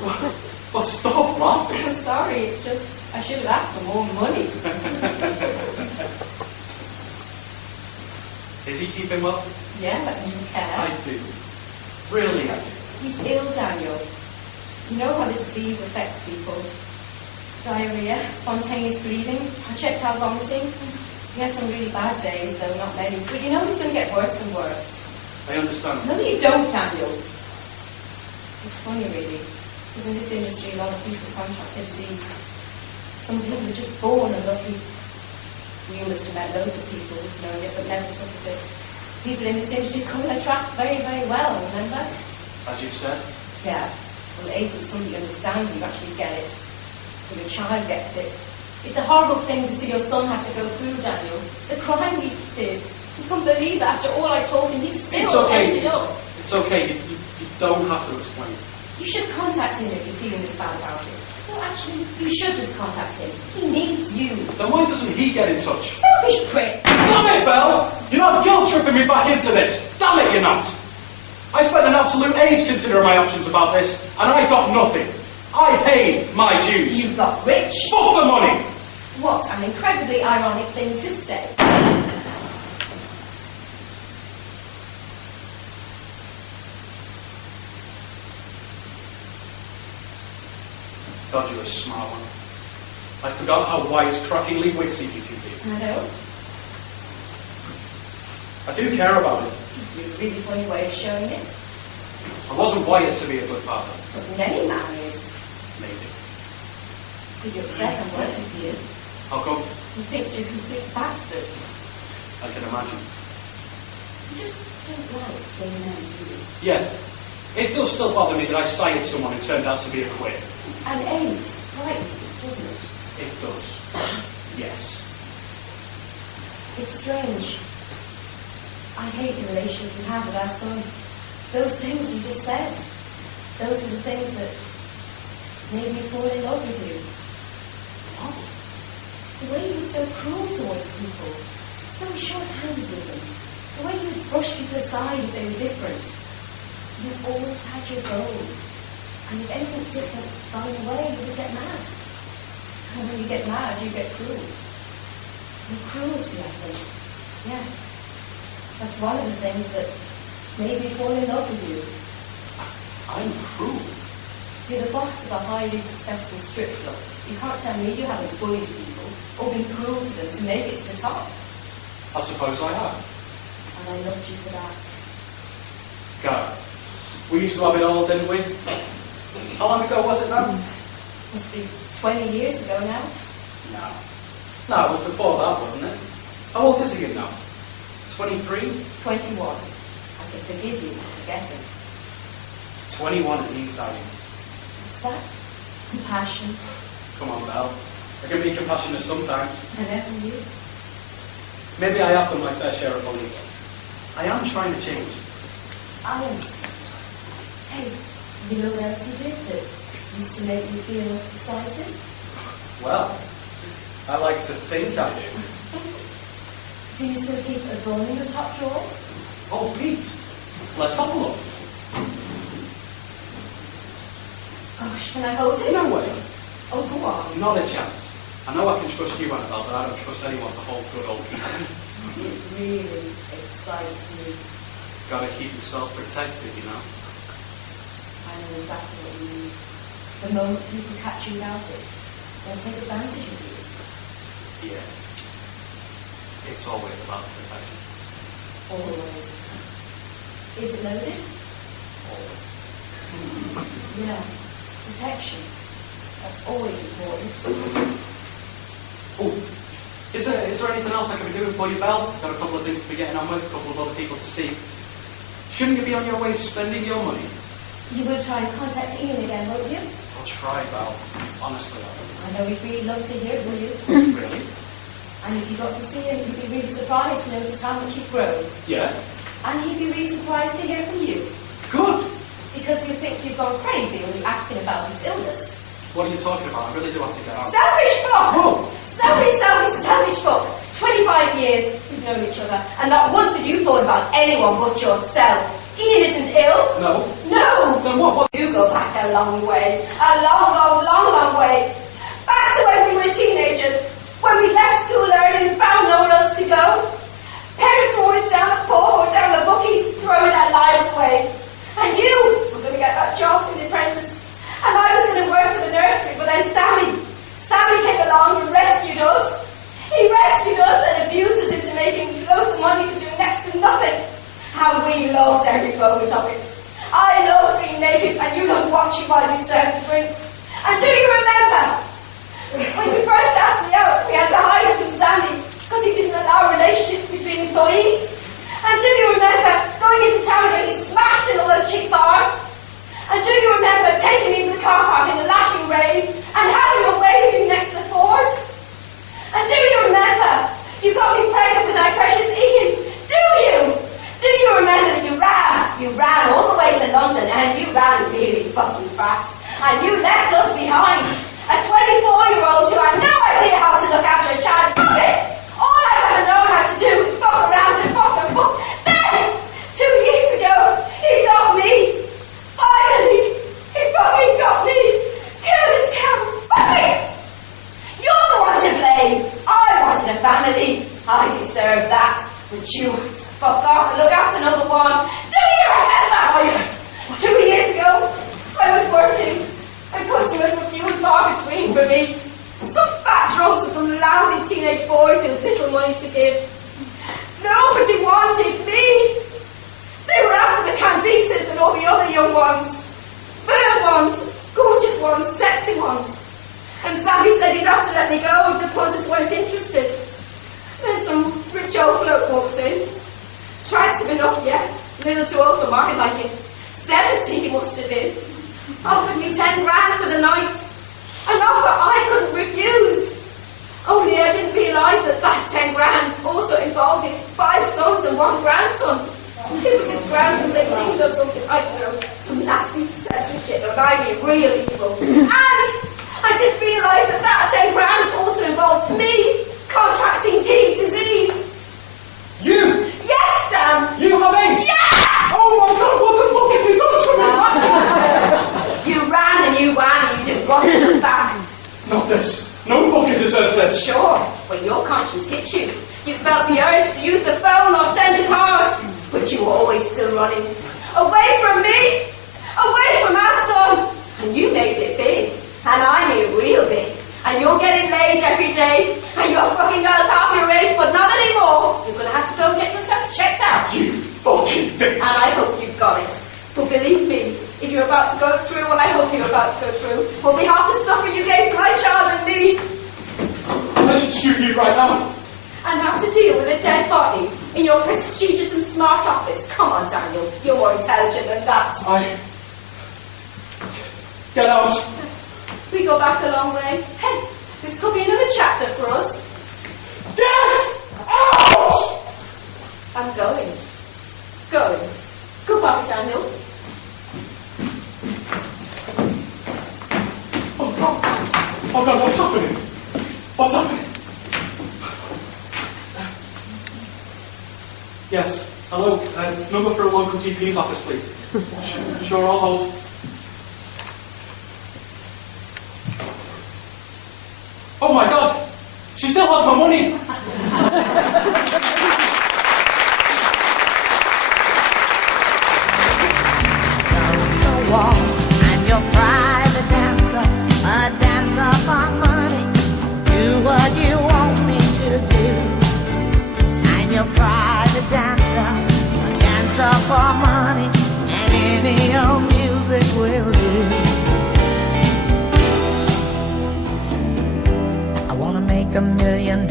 Well, stop laughing. I'm sorry, it's just, I should have asked for more money. Is he keeping well? Yeah, but you care. I do. Really, I do. He's ill, Daniel. You know how the disease affects people. Diarrhea, spontaneous bleeding, projectile vomiting. He has some really bad days, though not many. But you know he's going to get worse and worse. I understand. No, you don't, Daniel. It's funny, really. Because in this industry, a lot of people contract the disease. Some people are just born unlucky. You must have met loads of people knowing it, but never suffered it. People in this industry come in their tracks very, very well, remember? As you've said? Yeah. Well, AIDS is something you understand, you actually get it. When your child gets it. It's a horrible thing to see your son have to go through, Daniel. The crime he did. You can't believe that after all I told him, he's still ended up. It's okay. You don't have to explain. You should contact him if you're feeling this bad about it. No, actually, you should just contact him. He needs you. Then why doesn't he get in touch? Selfish prick! Damn it, Belle! You're not guilt-tripping me back into this! Damn it, you're not! I spent an absolute age considering my options about this, and I got nothing. I paid my dues. You got rich. Fuck the money! What an incredibly ironic thing to say. God, you're a smart one. I forgot how wisecrackingly witty you can be. I know. I do care about it. You have a really funny way of showing it. I wasn't wired to be a good father. But many man is. Maybe. You're upset I'm working for you. How come? He thinks you're a complete bastard. I can imagine. You just don't like gay men, do you? Yeah. It does still bother me that I sighted someone who turned out to be a queer. And AIDS frightens you, doesn't it? It does. Yes. It's strange. I hate the relationship you have with our son. Those things you just said. Those are the things that made me fall in love with you. What? The way you were so cruel towards people. So short-handed with them. The way you would brush people aside if they were different. You always had your goal. And if anything different got in the way, you would get mad. And when you get mad, you get cruel. And cruelty, I think. Yeah. That's one of the things that made me fall in love with you. I'm cruel. You're the boss of a highly successful strip club. You can't tell me you haven't bullied people or been cruel to them to make it to the top. I suppose I have. And I loved you for that. Garter, we used to have it all, didn't we? How long ago was it now? Must be 20 years ago now. No. No, it was before that, wasn't it? How old is he now? 23? 21. I can forgive you for forgetting. 21 and he's dying. What's that? Compassion. Come on, Belle. I can be compassionate sometimes. And never you. Maybe I have done my fair share of bullying. I am trying to change. I understand. Hey, you know what else you did that used to make you feel excited? Well, I like to think I do. Do you still keep a bone in the top drawer? Oh, Pete, let's have a look. Gosh, can I hold it? No way. Oh, go on. Not a chance. I know I can trust you, Annabelle, but I don't trust anyone to hold good old Pete. It really excites me. Gotta keep yourself protected, you know. I know exactly what you mean. The moment people catch you without it, they'll take advantage of you. Yeah. It's always about protection. Always. Is it loaded? Always. Yeah. Protection. That's always important. Oh, is there anything else I can be doing for you, Belle? Got a couple of things to be getting on with, a couple of other people to see. Shouldn't you be on your way spending your money? You will try and contact Ian again, won't you? I'll try, Belle. Honestly, I will. I know he'd really love to hear it, will you? Really? And if you got to see him, you'd be really surprised to notice how much he's grown. Yeah? And he'd be really surprised to hear from you. Good. Because you think you've gone crazy when you ask him about his illness. What are you talking about? I really do have to get out. Selfish fuck! Oh! Selfish fuck! 25 years we've known each other, and not once have you thought about anyone but yourself. Ian isn't ill. No. No! Then what? You go back a long way. A long way. Back to when we were teenagers, when we left school early and found nowhere else to go. Parents were always down the pub or down the bookies throwing their lives away. And you were going to get that job in the apprentice. And I was going to work for the nursery, but then Sammy came along and rescued us. He rescued us and abused us into making loads of money for doing next to nothing. How we loved every moment of it. I loved being naked and you loved watching while you served the drinks. And do you remember? When you first asked me out, we had to hide it from Sammy because he didn't allow relationships between employees. And do you remember going into town and getting smashed in all those cheap bars? And do you remember taking me into the car park in the lashing rain and having a wave with you next to the Ford? And do you remember you got me pregnant with my precious Ian? Do you? Do you remember that you ran? You ran all the way to London and you ran really fucking fast. And you left us behind. A 24-year-old who had no idea how to look after a child. Fuck it! All I've ever known how to do is fuck around and fuck and fuck. Then, 2 years ago, he got me. Finally, he fucking got me. Kill this cow. Fuck it! You're the one to blame. I wanted a family. I deserve that. But you had to fuck off and look after number one. Do you remember? 2 years ago, I was working. And customers were few and far between for me. Some fat drunks and some lousy teenage boys who had little money to give. Nobody wanted me. They were after the Candices and all the other young ones. Fair ones, gorgeous ones, sexy ones. And Sammy said he'd have to let me go if the punters weren't interested. Then some rich old bloke walks in. Attractive enough, yeah. A little too old for my liking. 70 he must have been. Offered me 10 grand for the night. An offer I couldn't refuse. Only I didn't realise that 10 grand also involved his 5 sons and 1 grandson. It was his grandson's 18 or something, I don't know. Some nasty sexual shit that I mean real evil. And I didn't realise that 10 grand also involved me contracting pig disease. You? Yes, Dan! You have AIDS? Yes! Oh my God, what the fuck have you done to me? You ran and you did rot in the back. Not this. No fucking deserves this. Sure, when your conscience hit you, you felt the urge to use the phone or send a card, but you were always still running. Away from me! Away from our son! And you made it big, and I made it real big. And you're getting laid every day, and your fucking girl's half your age, but not anymore. You're gonna have to go get yourself checked out. You fucking bitch. And I hope you've got it. But believe me, if you're about to go through what I hope you're about to go through, will be half the suffering you gave to my child and me. I should shoot you right now. And have to deal with a dead body in your prestigious and smart office. Come on, Daniel. You're more intelligent than that. Get out. We go back a long way. Hey, this could be another chapter for us. Get out! I'm going. Going. Goodbye, Daniel. Oh God, what's happening? What's happening? Yes, hello. Number for a local GP's office, please. Sure, I'll hold. Oh my God! She still has my money! I'm your private dancer, a dancer for money. Do what you want me to do. I'm your private dancer, a dancer for money, and any old music will do. I wanna make $1 million.